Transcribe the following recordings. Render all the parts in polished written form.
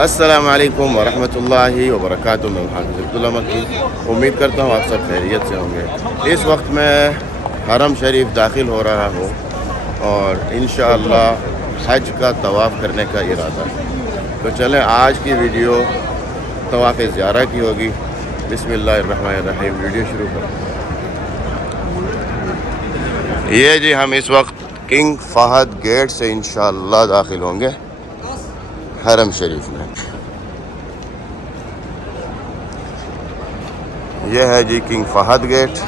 السلام علیکم ورحمۃ اللہ وبرکاتہ۔ میں حافظ عبداللہ مکی، امید کرتا ہوں آپ سب خیریت سے ہوں گے۔ اس وقت میں حرم شریف داخل ہو رہا ہوں اور انشاءاللہ حج کا طواف کرنے کا ارادہ ہے۔ تو چلیں آج کی ویڈیو طواف زیارہ کی ہوگی۔ بسم اللہ الرحمن الرحیم، ویڈیو شروع کریں۔ یہ جی ہم اس وقت کنگ فہد گیٹ سے انشاءاللہ داخل ہوں گے حرم شریف میں۔ یہ ہے جی کنگ فہد گیٹ۔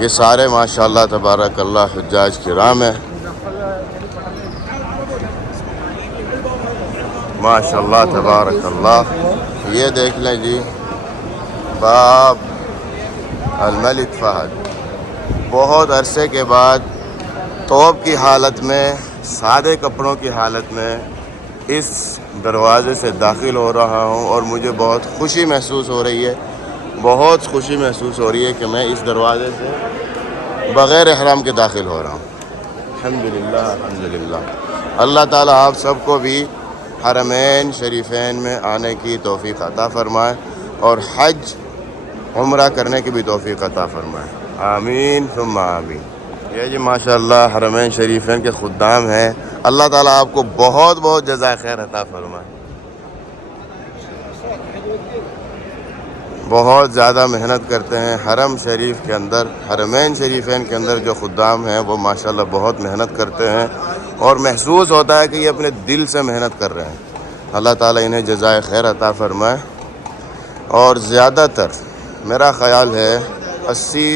یہ سارے ماشاءاللہ تبارک اللہ حجاج کرام ہیں، ماشاءاللہ تبارک اللہ۔ یہ دیکھ لیں جی باب الملک فہد، بہت عرصے کے بعد توپ کی حالت میں، سادے کپڑوں کی حالت میں اس دروازے سے داخل ہو رہا ہوں اور مجھے بہت خوشی محسوس ہو رہی ہے، بہت خوشی محسوس ہو رہی ہے کہ میں اس دروازے سے بغیر احرام کے داخل ہو رہا ہوں۔ الحمدللہ الحمدللہ۔ اللہ تعالیٰ آپ سب کو بھی حرمین شریفین میں آنے کی توفیق عطا فرمائے اور حج عمرہ کرنے کی بھی توفیق عطا فرمائے، آمین ثم آمین۔ یہ جی ماشاءاللہ حرمین شریفین کے خدام ہیں، اللہ تعالیٰ آپ کو بہت بہت جزائے خیر عطا فرمائے۔ بہت زیادہ محنت کرتے ہیں حرم شریف کے اندر، حرمین شریفین کے اندر جو خدام ہیں وہ ماشاءاللہ بہت محنت کرتے ہیں اور محسوس ہوتا ہے کہ یہ اپنے دل سے محنت کر رہے ہیں۔ اللہ تعالیٰ انہیں جزائے خیر عطا فرمائے۔ اور زیادہ تر میرا خیال ہے 80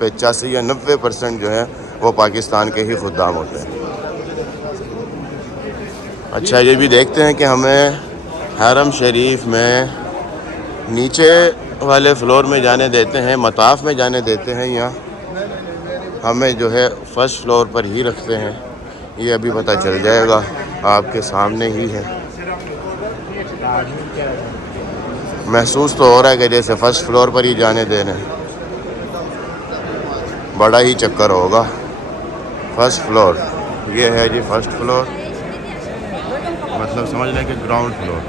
85 یا 90% جو ہیں وہ پاکستان کے ہی خدام ہوتے ہیں۔ اچھا یہ بھی دیکھتے ہیں کہ ہمیں حرم شریف میں نیچے والے فلور میں جانے دیتے ہیں، مطاف میں جانے دیتے ہیں، یا ہمیں جو ہے فرسٹ فلور پر ہی رکھتے ہیں، یہ ابھی پتہ چل جائے گا، آپ کے سامنے ہی ہے۔ محسوس تو ہو رہا ہے کہ جیسے فرسٹ فلور پر ہی جانے دے رہے ہیں، بڑا ہی چکر ہوگا۔ فرسٹ فلور یہ ہے جی، فرسٹ فلور مطلب سمجھ لیں کہ گراؤنڈ فلور،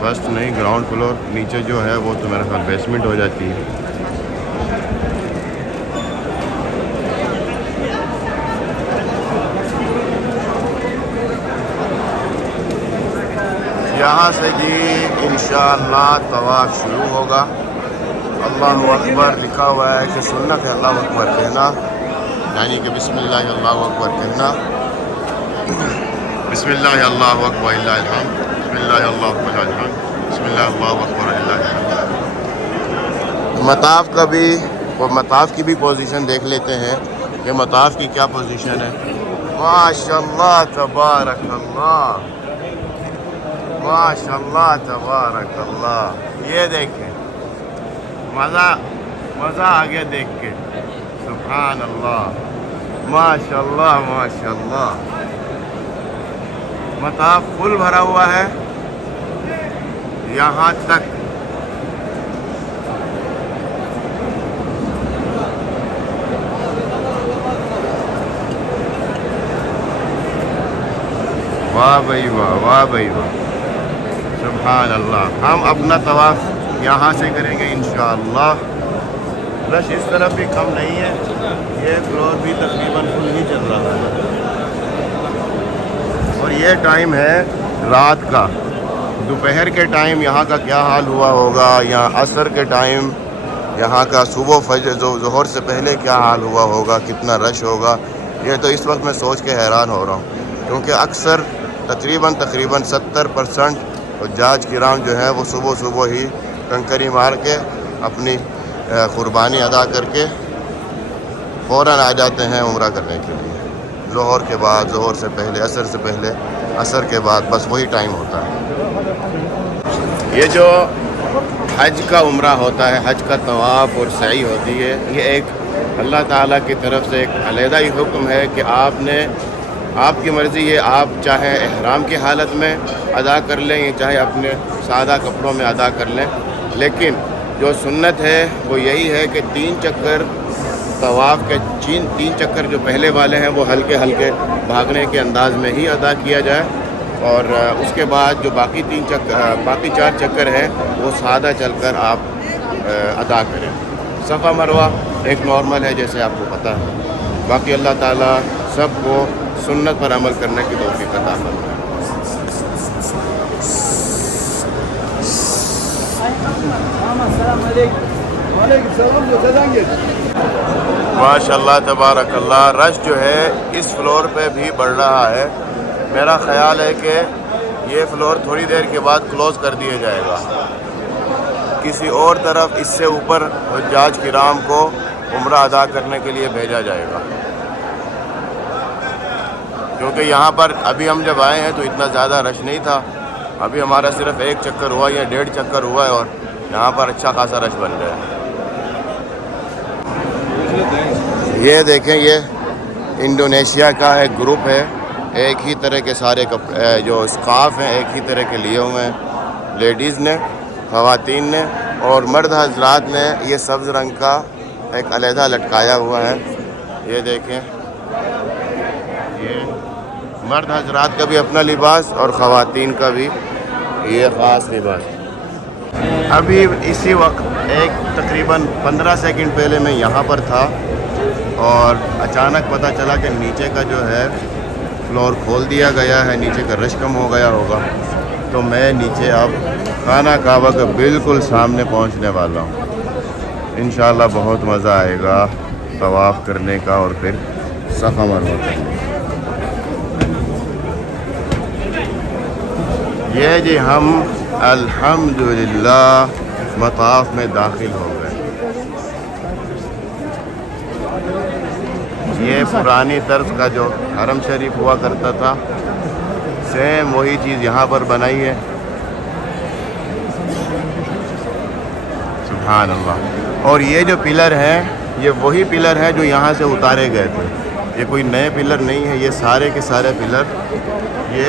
فرسٹ نہیں گراؤنڈ فلور، نیچے جو ہے وہ تو میرا خیال بیسمنٹ ہو جاتی ہے۔ یہاں سے جی انشاءاللہ طواف شروع ہوگا۔ اللہ اکبر لکھا ہوا ہے کہ سنت ہے اللہ اکبر کہنا، یعنی کہ بسم اللہ اللہ اکبر کہنا، بسم اللہ اللہ اکبر للہ الحمد، بسم اللہ اللہ اکبر للہ الحمد، بسم اللہ اللہ اکبر للہ الحمد۔ مطاف کا بھی، وہ مطاف کی بھی پوزیشن دیکھ لیتے ہیں کہ مطاف کی کیا پوزیشن ہے۔ ماشاءاللہ تبارک اللہ، ماشاءاللہ تبارک اللہ۔ یہ دیکھیں مزہ آ گیا دیکھ کے، سبحان اللہ، ماشاءاللہ ماشاءاللہ۔ مطاف فل بھرا ہوا ہے یہاں تک۔ واہ بھائی واہ، واہ بھائی واہ، سبحان اللہ۔ ہم اپنا طواف یہاں سے کریں گے انشاءاللہ۔ رش اس طرف بھی کم نہیں ہے، یہ فلور بھی تقریباً فل ہی چل رہا ہے، اور یہ ٹائم ہے رات کا۔ دوپہر کے ٹائم یہاں کا کیا حال ہوا ہوگا، یا عصر کے ٹائم یہاں کا صبح فجر ظہر سے پہلے کیا حال ہوا ہوگا، کتنا رش ہوگا، یہ تو اس وقت میں سوچ کے حیران ہو رہا ہوں، کیونکہ اکثر تقریباً 70% حجاج کرام جو ہیں وہ صبح ہی کنکری مار کے اپنی قربانی ادا کر کے فوراً آ جاتے ہیں عمرہ کرنے کے لیے۔ ظہر کے بعد، ظہر سے پہلے، عصر سے پہلے، عصر کے بعد، بس وہی ٹائم ہوتا ہے۔ یہ جو حج کا عمرہ ہوتا ہے، حج کا طواف اور سعی ہوتی ہے، یہ ایک اللہ تعالیٰ کی طرف سے ایک علیحدہ ہی حکم ہے کہ آپ کی مرضی ہے، آپ چاہے احرام کی حالت میں ادا کر لیں یا چاہے اپنے سادہ کپڑوں میں ادا کر لیں، لیکن جو سنت ہے وہ یہی ہے کہ 3 چکر طواف کے 3 چکر جو پہلے والے ہیں وہ ہلکے ہلکے بھاگنے کے انداز میں ہی ادا کیا جائے، اور اس کے بعد جو باقی باقی 4 چکر ہے وہ سادہ چل کر آپ ادا کریں. صفا مروہ ایک نارمل ہے جیسے آپ کو پتہ ہے. باقی اللہ تعالیٰ سب کو سنت پر عمل کرنے کی توفیق عطا فرمائے. ماشاء اللہ تبارک اللہ. رش جو ہے اس فلور پہ بھی بڑھ رہا ہے. میرا خیال ہے کہ یہ فلور تھوڑی دیر کے بعد کلوز کر دیا جائے گا. کسی اور طرف اس سے اوپر حجاج کرام کو عمرہ ادا کرنے کے لیے بھیجا جائے گا، کیونکہ یہاں پر ابھی ہم جب آئے ہیں تو اتنا زیادہ رش نہیں تھا. ابھی ہمارا صرف 1 چکر ہوا یا 1.5 چکر ہوا ہے اور یہاں پر اچھا خاصا رش بن گیا ہے. یہ دیکھیں، یہ انڈونیشیا کا ایک گروپ ہے. ایک ہی طرح کے سارے جو اسکارف ہیں ایک ہی طرح کے لیے ہوئے ہیں. لیڈیز نے، خواتین نے اور مرد حضرات نے یہ سبز رنگ کا ایک علیحدہ لٹکایا ہوا ہے. یہ دیکھیں، یہ مرد حضرات کا بھی اپنا لباس اور خواتین کا بھی یہ خاص لباس. ابھی اسی وقت تقریباً 15 سیکنڈ پہلے میں یہاں پر تھا اور اچانک پتہ چلا کہ نیچے کا جو ہے فلور کھول دیا گیا ہے. نیچے کا رش کم ہو گیا ہوگا تو میں نیچے اب خانہ کعبہ کے بالکل سامنے پہنچنے والا ہوں. انشاءاللہ بہت مزہ آئے گا طواف کرنے کا اور پھر صفا مروہ کرنے کا. یہ جی ہم الحمدللہ مطاف میں داخل ہو گئے. یہ پرانی طرز کا جو حرم شریف ہوا کرتا تھا سیم وہی چیز یہاں پر بنائی ہے. سبحان اللہ. اور یہ جو پلر ہیں یہ وہی پلر ہیں جو یہاں سے اتارے گئے تھے. یہ کوئی نئے پلر نہیں ہے. یہ سارے کے سارے پلر یہ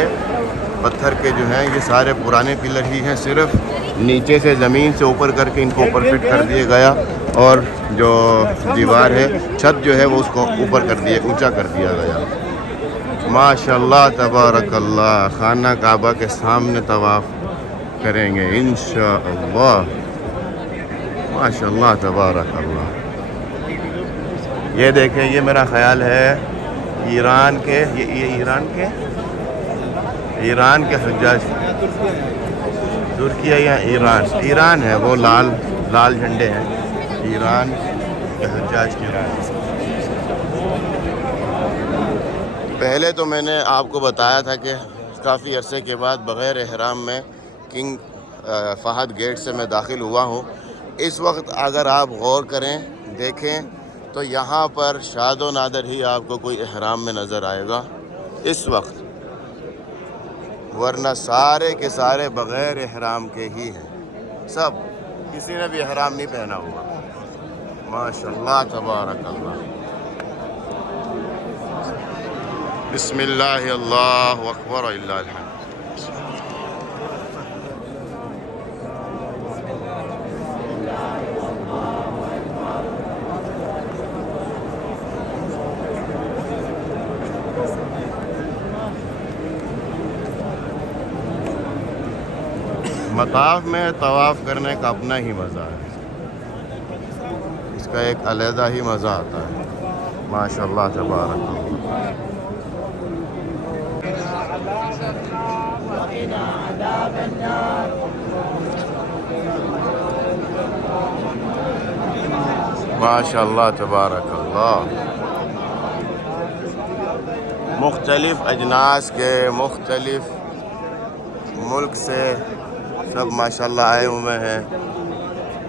پتھر کے جو ہیں یہ سارے پرانے پلر ہی ہیں. صرف نیچے سے زمین سے اوپر کر کے ان کو اوپر فٹ کر دیا گیا اور جو دیوار ہے چھت جو ہے وہ اس کو اوپر کر دیا، اونچا کر دیا گیا. ماشاءاللہ تبارک اللہ. خانہ کعبہ کے سامنے طواف کریں گے انشاءاللہ. ماشاءاللہ تبارک اللہ. یہ دیکھیں، یہ میرا خیال ہے ایران کے ایران کے حجاج، ترکیہ یا ایران ہے، وہ لال جھنڈے ہیں. ایران کے حجاج کرام. پہلے تو میں نے آپ کو بتایا تھا کہ کافی عرصے کے بعد بغیر احرام میں کنگ فہد گیٹ سے میں داخل ہوا ہوں. اس وقت اگر آپ غور کریں دیکھیں تو یہاں پر شاد و نادر ہی آپ کو کوئی احرام میں نظر آئے گا اس وقت، ورنہ سارے کے سارے بغیر احرام کے ہی ہیں. سب، کسی نے بھی احرام نہیں پہنا ہوا. ماشاءاللہ تبارک اللہ. بسم اللہ اللہ اکبر اللہ الحمد. مطاف میں طواف کرنے کا اپنا ہی مزہ ہے. اس کا ایک علیحدہ ہی مزہ آتا ہے. ماشاءاللہ تبارک اللہ. ماشاءاللہ تبارک اللہ. مختلف اجناس کے مختلف ملک سے سب ماشاءاللہ آئے ہوئے ہیں،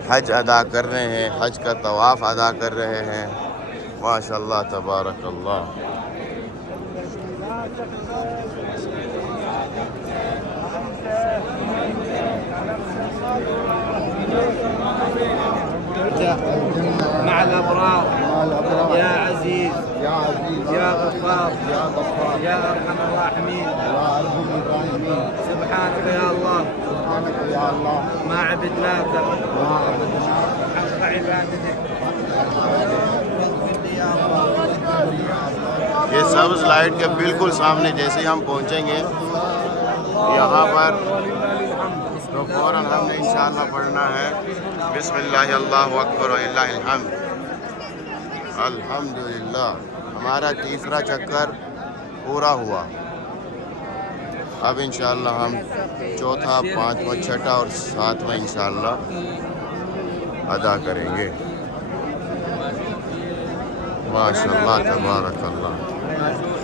حج ادا کر رہے ہیں، حج کا طواف ادا کر رہے ہیں. ماشاءاللہ تبارک اللہ. مع الأبرار يا عزيز يا غفار يا أرحم الراحمين. سبحانك يا الله ما عبدناك حق عبادتك. یہ سبز لائٹ کے بالکل سامنے جیسے ہی ہم پہنچیں گے یہاں پر تو فوراً ہم نے انشاءاللہ پڑھنا ہے بسم اللہ اللہ اکبر وللہ الحمد. الحمدللہ ہمارا تیسرا چکر پورا ہوا. اب انشاءاللہ ہم چوتھا، پانچواں، چھٹا اور ساتواں انشاءاللہ ادا کریں گے. ماشاءاللہ تبارک اللہ.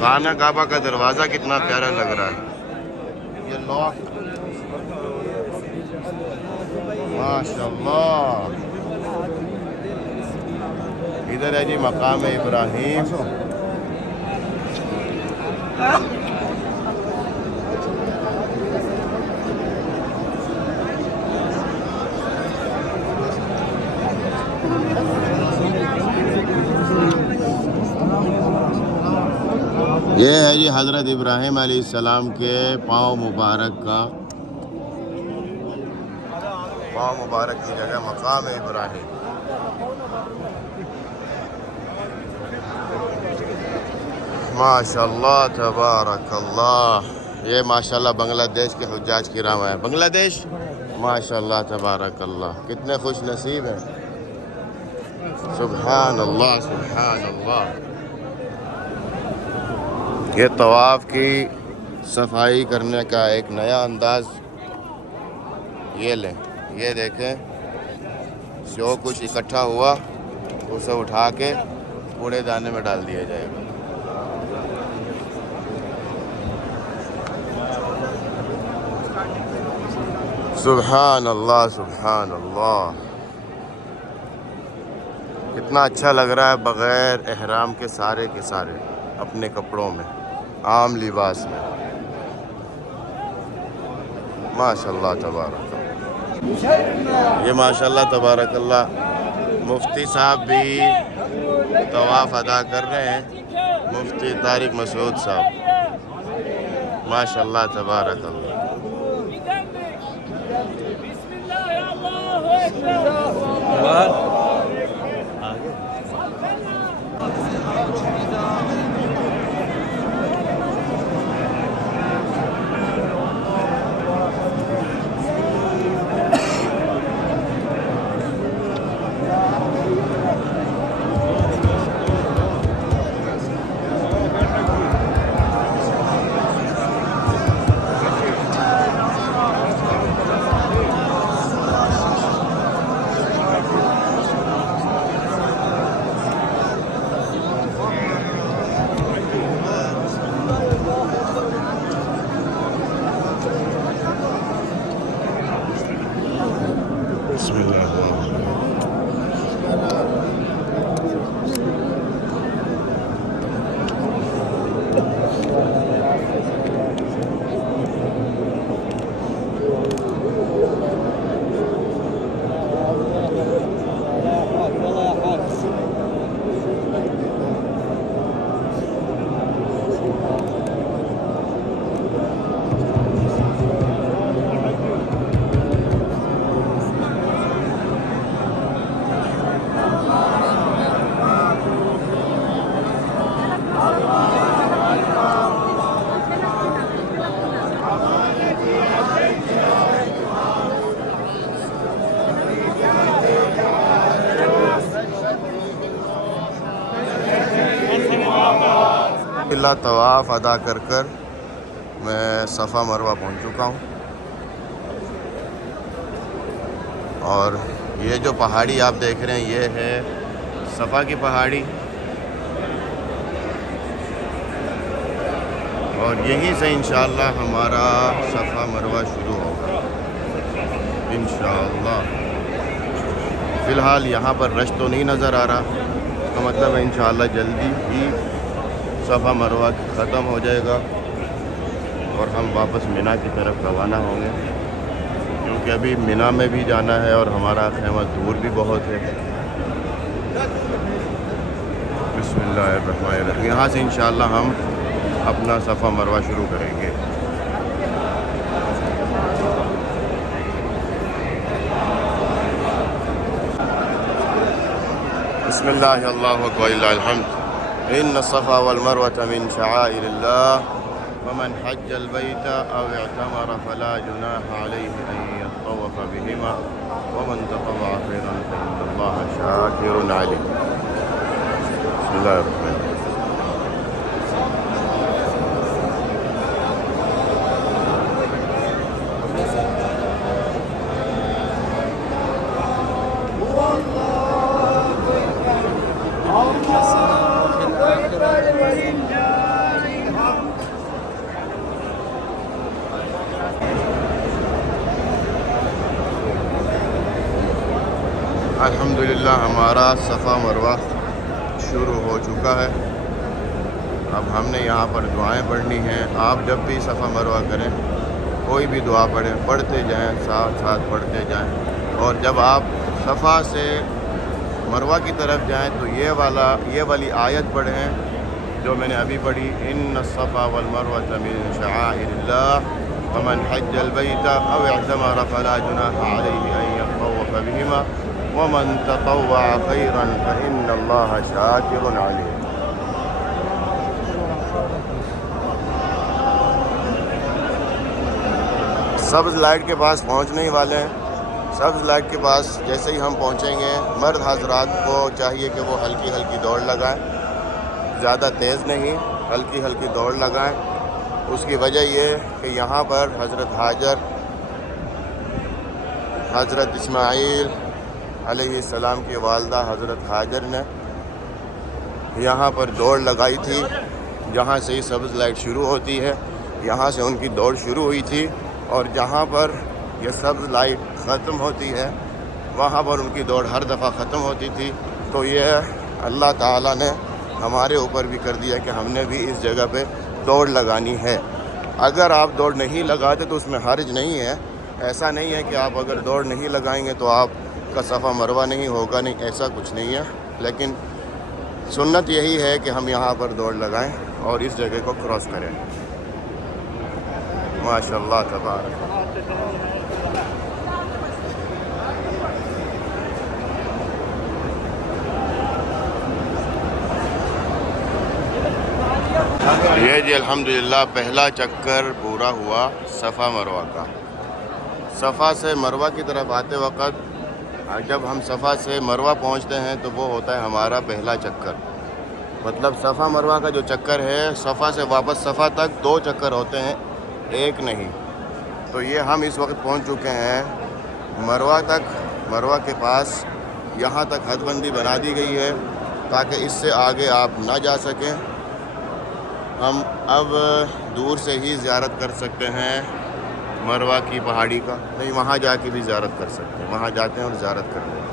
خانہ کعبہ کا دروازہ کتنا پیارا لگ رہا ہے. یہ لاک ماشاءاللہ. ادھر ہے جی مقام ابراہیم. یہ ہے جی حضرت ابراہیم علیہ السلام کے پاؤں مبارک کی جگہ مقام ابراہیم. ماشاءاللہ تبارک اللہ. یہ ماشاءاللہ بنگلہ دیش کے حجاج کرام ہیں. بنگلہ دیش ماشاءاللہ تبارک اللہ کتنے خوش نصیب ہیں. سبحان اللہ سبحان اللہ. یہ طواف کی صفائی کرنے کا ایک نیا انداز. یہ لیں، یہ دیکھیں جو کچھ اکٹھا ہوا اسے اٹھا کے کوڑے دانے میں ڈال دیا جائے گا. سبحان اللہ سبحان اللہ. کتنا اچھا لگ رہا ہے بغیر احرام کے سارے اپنے کپڑوں میں، عام لباس میں. ماشاءاللہ تبارک اللہ. یہ ماشاءاللہ تبارک اللہ مفتی صاحب بھی طواف ادا کر رہے ہیں. مفتی طارق مسعود صاحب ماشاءاللہ تبارک اللہ. بسم اللہ الرحمن اللہ. طواف ادا کر میں صفا مروہ پہنچ چکا ہوں. اور یہ جو پہاڑی آپ دیکھ رہے ہیں یہ ہے صفا کی پہاڑی. اور یہیں سے انشاءاللہ ہمارا صفا مروہ شروع ہوگا انشاءاللہ. فی الحال یہاں پر رش تو نہیں نظر آ رہا. اس کا مطلب ہے انشاءاللہ جلدی ہی صفا مروہ ختم ہو جائے گا اور ہم واپس مینا کی طرف روانہ ہوں گے، کیونکہ ابھی مینا میں بھی جانا ہے اور ہمارا خیمہ دور بھی بہت ہے. بسم اللہ الرحمن الرحیم. یہاں سے انشاءاللہ ہم اپنا صفا مروہ شروع کریں گے. بسم اللہ اللہ اکبر وللہ الحمد. ان الصفا والمروة من شعائر اللہ ومن حج البيت أو اعتمر فلا جناح عليه أن يطوف بهما ومن تطوع خيرا فإن الله شاكر عليم. بسم الله الرحمن الرحيم. الحمدللہ ہمارا صفا مروہ شروع ہو چکا ہے. اب ہم نے یہاں پر دعائیں پڑھنی ہیں. آپ جب بھی صفا مروہ کریں کوئی بھی دعا پڑھیں, پڑھتے جائیں, ساتھ ساتھ پڑھتے جائیں. اور جب آپ صفا سے مروہ کی طرف جائیں تو یہ والی آیت پڑھیں جو میں نے ابھی پڑھی, ان الصفا والمروۃ من شعائر اللہ ومن حج البیت او اعتمر فلا جناح علیہ ان یطوف بہما ومن تطوع خیرا فإن اللہ شاکر علیم. سبز لائٹ کے پاس پہنچنے ہی والے ہیں. سبز لائٹ کے پاس جیسے ہی ہم پہنچیں گے, مرد حضرات کو چاہیے کہ وہ ہلکی ہلکی دوڑ لگائیں, زیادہ تیز نہیں, ہلکی ہلکی دوڑ لگائیں. اس کی وجہ یہ کہ یہاں پر حضرت ہاجر, حضرت اسماعیل علیہ السلام کی والدہ حضرت ہاجر نے یہاں پر دوڑ لگائی تھی. جہاں سے ہی سبز لائٹ شروع ہوتی ہے یہاں سے ان کی دوڑ شروع ہوئی تھی, اور جہاں پر یہ سبز لائٹ ختم ہوتی ہے وہاں پر ان کی دوڑ ہر دفعہ ختم ہوتی تھی. تو یہ اللہ تعالیٰ نے ہمارے اوپر بھی کر دیا کہ ہم نے بھی اس جگہ پہ دوڑ لگانی ہے. اگر آپ دوڑ نہیں لگاتے تو اس میں حرج نہیں ہے. ایسا نہیں ہے کہ آپ اگر دوڑ نہیں لگائیں گے تو آپ کا صفا مروہ نہیں ہوگا, نہیں, ایسا کچھ نہیں ہے. لیکن سنت یہی ہے کہ ہم یہاں پر دوڑ لگائیں اور اس جگہ کو کراس کریں. ماشاء اللہ تبارک. یہ جی الحمدللہ پہلا چکر پورا ہوا صفا مروہ کا. صفا سے مروہ کی طرف آتے وقت جب ہم صفا سے مروہ پہنچتے ہیں تو وہ ہوتا ہے ہمارا پہلا چکر. مطلب صفا مروہ کا جو چکر ہے, صفا سے واپس صفا تک 2 چکر ہوتے ہیں, ایک نہیں. تو یہ ہم اس وقت پہنچ چکے ہیں مروہ تک. مروہ کے پاس یہاں تک حد بندی بنا دی گئی ہے تاکہ اس سے آگے آپ نہ جا سکیں. ہم اب دور سے ہی زیارت کر سکتے ہیں مروہ کی پہاڑی کا, نہیں وہاں جا کے بھی زیارت کر سکتے ہیں. وہاں جاتے ہیں اور زیارت کرتے ہیں.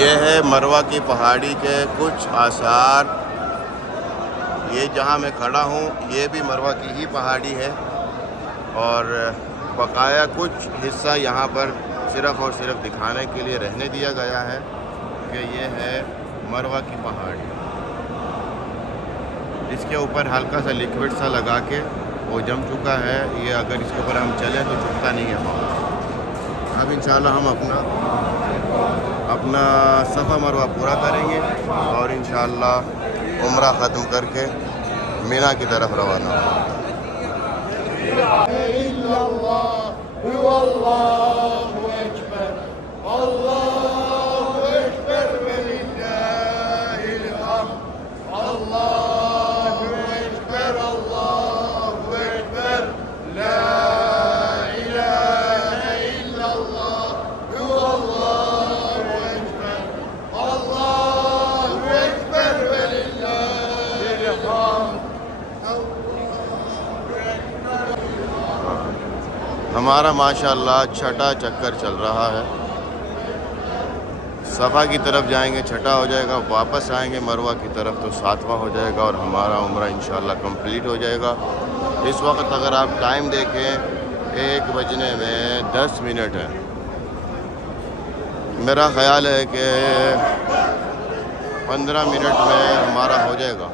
یہ ہے مروہ کی پہاڑی کے کچھ آثار. یہ جہاں میں کھڑا ہوں یہ بھی مروہ کی ہی پہاڑی ہے, اور بقایا کچھ حصہ یہاں پر صرف اور صرف دکھانے کے لیے رہنے دیا گیا ہے کہ یہ ہے مروہ کی پہاڑی. اس کے اوپر ہلکا سا لیکوڈ سا لگا کے وہ جم چکا ہے. یہ اگر اس کے اوپر ہم چلیں تو چکتا نہیں ہے پاؤں. اب انشاءاللہ ہم اپنا صفا مروہ پورا کریں گے اور انشاءاللہ عمرہ ختم کر کے مینا کی طرف روانہ ہوں. ہمارا ماشاءاللہ چھٹا چکر چل رہا ہے. صفا کی طرف جائیں گے چھٹا ہو جائے گا, واپس آئیں گے مروہ کی طرف تو 7واں ہو جائے گا, اور ہمارا عمرہ انشاءاللہ کمپلیٹ ہو جائے گا. اس وقت اگر آپ ٹائم دیکھیں 1:10 ہے. میرا خیال ہے کہ 15 منٹ میں ہمارا ہو جائے گا.